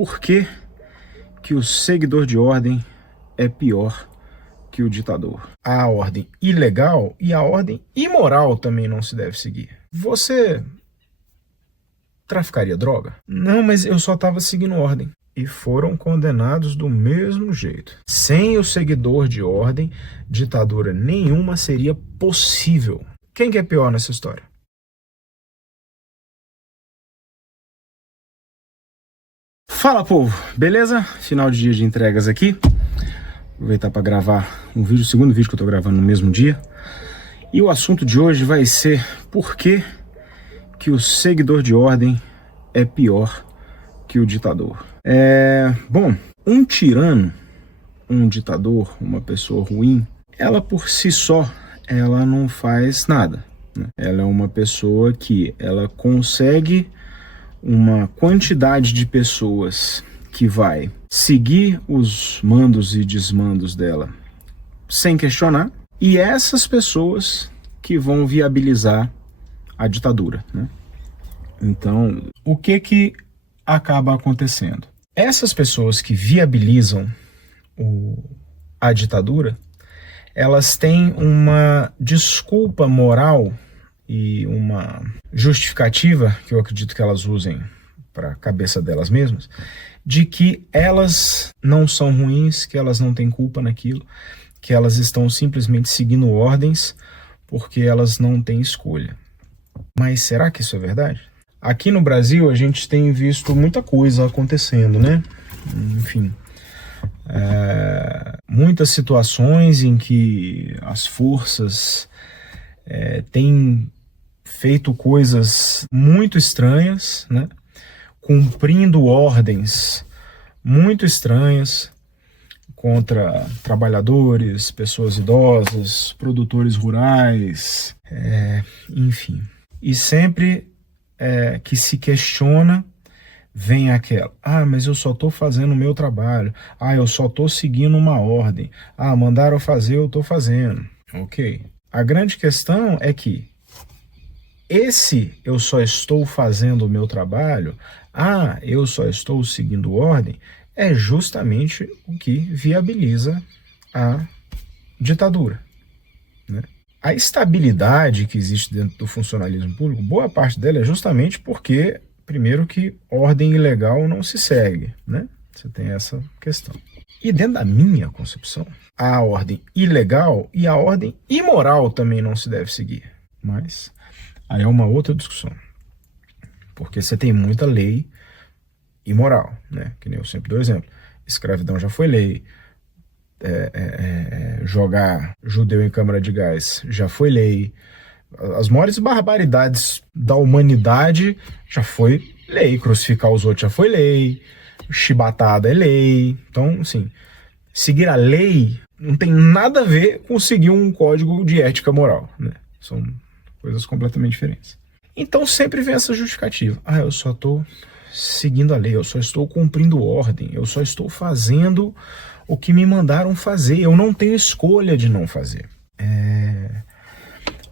por que que o seguidor de ordem é pior que o ditador? A ordem ilegal e a ordem imoral também não se deve seguir. Você traficaria droga? Não, mas eu só estava seguindo ordem. E foram condenados do mesmo jeito. Sem o seguidor de ordem, ditadura nenhuma seria possível. Quem que é pior nessa história? Fala, povo, beleza? Final de dia de entregas aqui. Aproveitar para gravar um vídeo, o segundo vídeo que eu tô gravando no mesmo dia. E o assunto de hoje vai ser por que que o seguidor de ordem é pior que o ditador. Bom, um tirano, um ditador, uma pessoa ruim, ela por si só, ela não faz nada, né? Ela é uma pessoa que ela consegue uma quantidade de pessoas que vai seguir os mandos e desmandos dela sem questionar, e essas pessoas que vão viabilizar a ditadura, né? Então, o que acaba acontecendo? Essas pessoas que viabilizam a ditadura, elas têm uma desculpa moral e uma justificativa, que eu acredito que elas usem para a cabeça delas mesmas, de que elas não são ruins, que elas não têm culpa naquilo, que elas estão simplesmente seguindo ordens porque elas não têm escolha. Mas será que isso é verdade? Aqui no Brasil a gente tem visto muita coisa acontecendo, né? Enfim, muitas situações em que as forças têm feito coisas muito estranhas, né? Cumprindo ordens muito estranhas contra trabalhadores, pessoas idosas, produtores rurais, enfim. E sempre que se questiona, vem aquela: ah, mas eu só estou fazendo o meu trabalho, ah, eu só estou seguindo uma ordem, ah, mandaram fazer, eu estou fazendo. Ok. A grande questão é que esse eu só estou fazendo o meu trabalho, ah, eu só estou seguindo ordem, é justamente o que viabiliza a ditadura, né? A estabilidade que existe dentro do funcionalismo público, boa parte dela é justamente porque, primeiro, que ordem ilegal não se segue, né? Você tem essa questão. E dentro da minha concepção, a ordem ilegal e a ordem imoral também não se deve seguir. Mas aí é uma outra discussão. Porque você tem muita lei imoral, né? Que nem eu sempre dou exemplo. Escravidão já foi lei. Jogar judeu em câmara de gás já foi lei. As maiores barbaridades da humanidade já foi lei. Crucificar os outros já foi lei. Chibatada é lei. Então, assim, seguir a lei não tem nada a ver com seguir um código de ética moral, né? São coisas completamente diferentes. Então sempre vem essa justificativa: ah, eu só estou seguindo a lei, eu só estou cumprindo ordem, eu só estou fazendo o que me mandaram fazer, eu não tenho escolha de não fazer.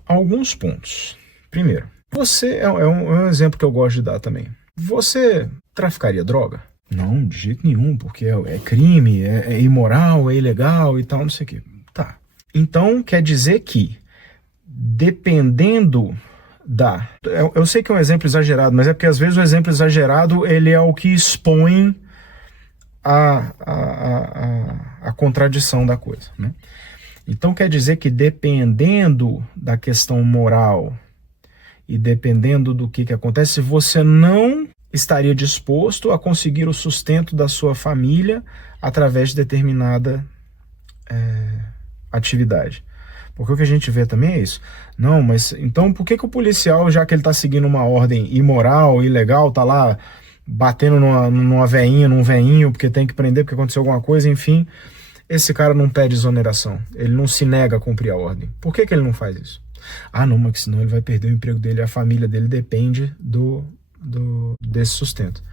Alguns pontos. Primeiro, você é um exemplo que eu gosto de dar também. Você traficaria droga? Não, de jeito nenhum, porque é crime, é imoral, é ilegal e tal, não sei o quê. Tá. Então quer dizer que, dependendo eu sei que é um exemplo exagerado, mas é porque às vezes o exemplo exagerado ele é o que expõe a contradição da coisa, né? Então quer dizer que, dependendo da questão moral e dependendo do que acontece, você não estaria disposto a conseguir o sustento da sua família através de determinada atividade. Porque o que a gente vê também é isso. Não, mas então por que o policial, já que ele está seguindo uma ordem imoral, ilegal, tá lá batendo numa veinha, num veinho, porque tem que prender, porque aconteceu alguma coisa, enfim, esse cara não pede exoneração, ele não se nega a cumprir a ordem. Por que ele não faz isso? Ah, não, mas senão ele vai perder o emprego dele, a família dele depende desse sustento.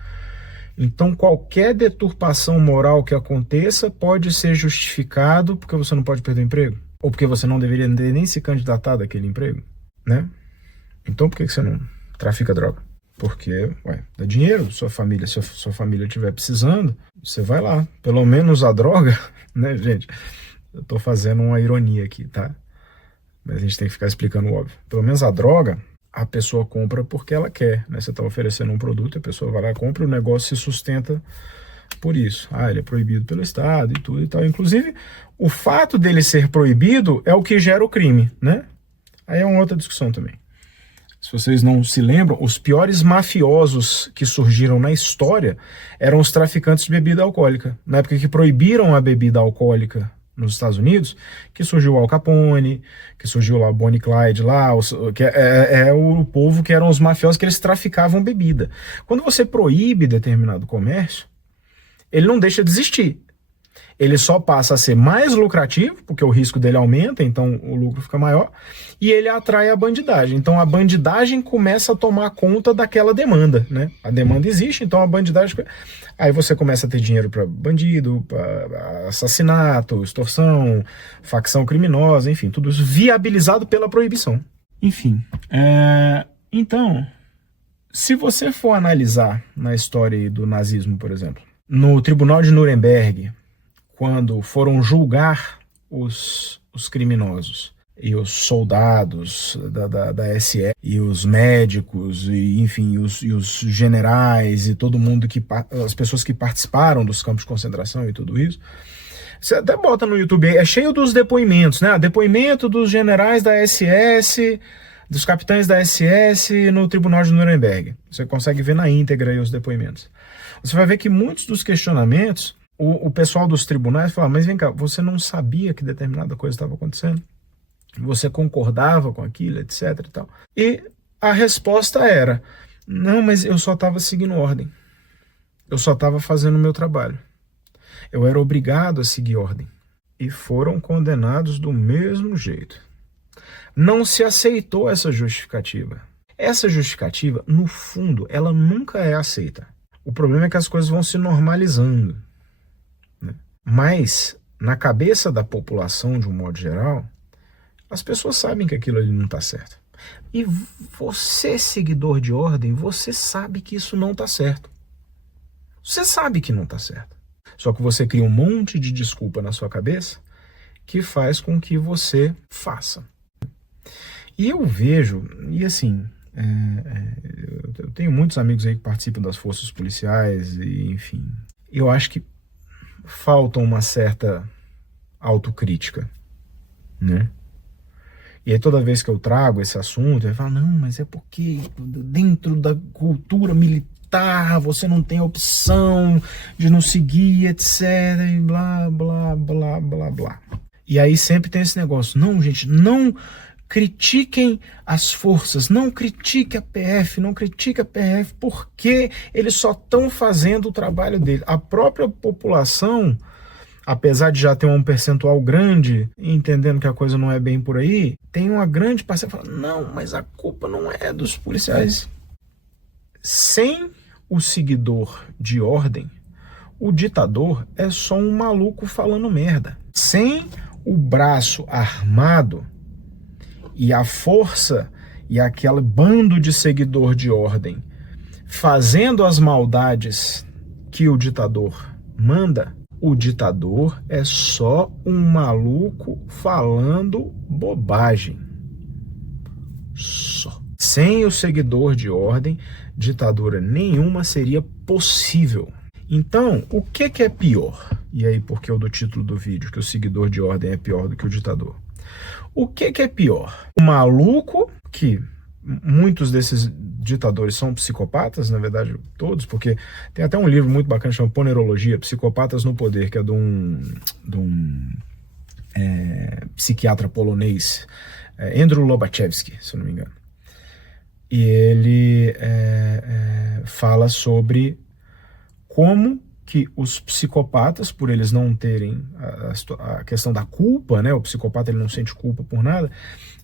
Então qualquer deturpação moral que aconteça pode ser justificado porque você não pode perder o emprego, ou porque você não deveria nem se candidatar daquele emprego, né? Então por que você não trafica droga? Porque, dá dinheiro, sua família, se a sua família estiver precisando, você vai lá. Pelo menos a droga, né, gente? Eu tô fazendo uma ironia aqui, tá? Mas a gente tem que ficar explicando o óbvio. Pelo menos a droga, a pessoa compra porque ela quer, né? Você tá oferecendo um produto, a pessoa vai lá e compra, e o negócio se sustenta por isso. Ele é proibido pelo Estado e tudo e tal. Inclusive, o fato dele ser proibido é o que gera o crime, né? Aí é uma outra discussão também. Se vocês não se lembram, os piores mafiosos que surgiram na história eram os traficantes de bebida alcoólica. Na época que proibiram a bebida alcoólica nos Estados Unidos, que surgiu o Al Capone, que surgiu lá o Bonnie e Clyde, lá, que é o povo que eram os mafiosos, que eles traficavam bebida. Quando você proíbe determinado comércio, ele não deixa de existir. Ele só passa a ser mais lucrativo, porque o risco dele aumenta, então o lucro fica maior, e ele atrai a bandidagem. Então a bandidagem começa a tomar conta daquela demanda, né? A demanda existe, então a bandidagem... Aí você começa a ter dinheiro para bandido, para assassinato, extorsão, facção criminosa, enfim, tudo isso viabilizado pela proibição. Enfim, então, se você for analisar na história do nazismo, por exemplo, no Tribunal de Nuremberg, quando foram julgar os criminosos e os soldados da SS e os médicos e enfim e os generais e todo mundo as pessoas que participaram dos campos de concentração e tudo isso, você até bota no YouTube, é cheio dos depoimentos, né? Depoimento dos generais da SS, dos capitães da SS no Tribunal de Nuremberg. Você consegue ver na íntegra aí os depoimentos. Você vai ver que muitos dos questionamentos o pessoal dos tribunais fala, mas vem cá, você não sabia que determinada coisa estava acontecendo? Você concordava com aquilo, etc e tal? E a resposta era, não, mas eu só estava seguindo ordem. Eu só estava fazendo o meu trabalho. Eu era obrigado a seguir ordem. E foram condenados do mesmo jeito. Não se aceitou essa justificativa. Essa justificativa, no fundo, ela nunca é aceita. O problema é que as coisas vão se normalizando. Mas, na cabeça da população, de um modo geral, as pessoas sabem que aquilo ali não está certo. E você, seguidor de ordem, você sabe que isso não está certo. Você sabe que não está certo. Só que você cria um monte de desculpa na sua cabeça que faz com que você faça. E eu vejo, e assim, eu tenho muitos amigos aí que participam das forças policiais, e enfim, eu acho que falta uma certa autocrítica, né? E aí toda vez que eu trago esse assunto, eu falo, não, mas é porque dentro da cultura militar você não tem opção de não seguir, etc, e blá, blá, blá, blá, blá. E aí sempre tem esse negócio, não, gente, não critiquem as forças, não critique a PF, não critique a PF, porque eles só estão fazendo o trabalho dele. A própria população, apesar de já ter um percentual grande, entendendo que a coisa não é bem por aí, tem uma grande parcela que fala, não, mas a culpa não é dos policiais. Sem o seguidor de ordem, o ditador é só um maluco falando merda. Sem o braço armado, e a força e aquele bando de seguidor de ordem fazendo as maldades que o ditador manda, o ditador é só um maluco falando bobagem. Só. Sem o seguidor de ordem, ditadura nenhuma seria possível. Então, o que é pior? E aí, porque eu dou título do vídeo que o seguidor de ordem é pior do que o ditador. O que é pior? O maluco, que muitos desses ditadores são psicopatas, na verdade todos, porque tem até um livro muito bacana chamado Ponerologia, Psicopatas no Poder, que é de um psiquiatra polonês, Andrew Lobachevsky, se eu não me engano. E ele fala sobre como que os psicopatas, por eles não terem a questão da culpa, né? O psicopata ele não sente culpa por nada,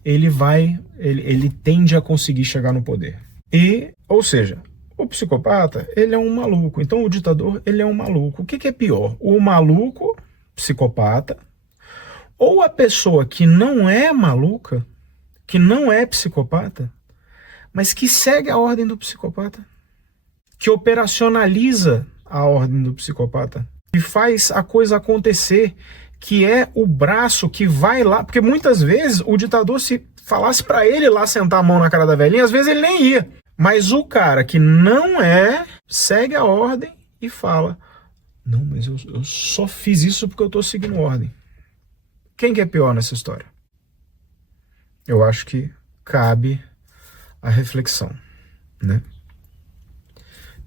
ele tende a conseguir chegar no poder. Ou seja, o psicopata, ele é um maluco, então o ditador, ele é um maluco. O que é pior? O maluco, psicopata, ou a pessoa que não é maluca, que não é psicopata, mas que segue a ordem do psicopata, que operacionaliza a ordem do psicopata, que faz a coisa acontecer, que é o braço que vai lá, porque muitas vezes o ditador, se falasse para ele lá sentar a mão na cara da velhinha, às vezes ele nem ia, mas o cara que não segue a ordem e fala, não, mas eu só fiz isso porque eu tô seguindo ordem. Quem que é pior nessa história? Eu acho que cabe a reflexão, né?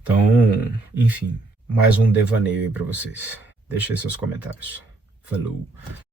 Então, enfim, mais um devaneio aí pra vocês. Deixa aí seus comentários. Falou!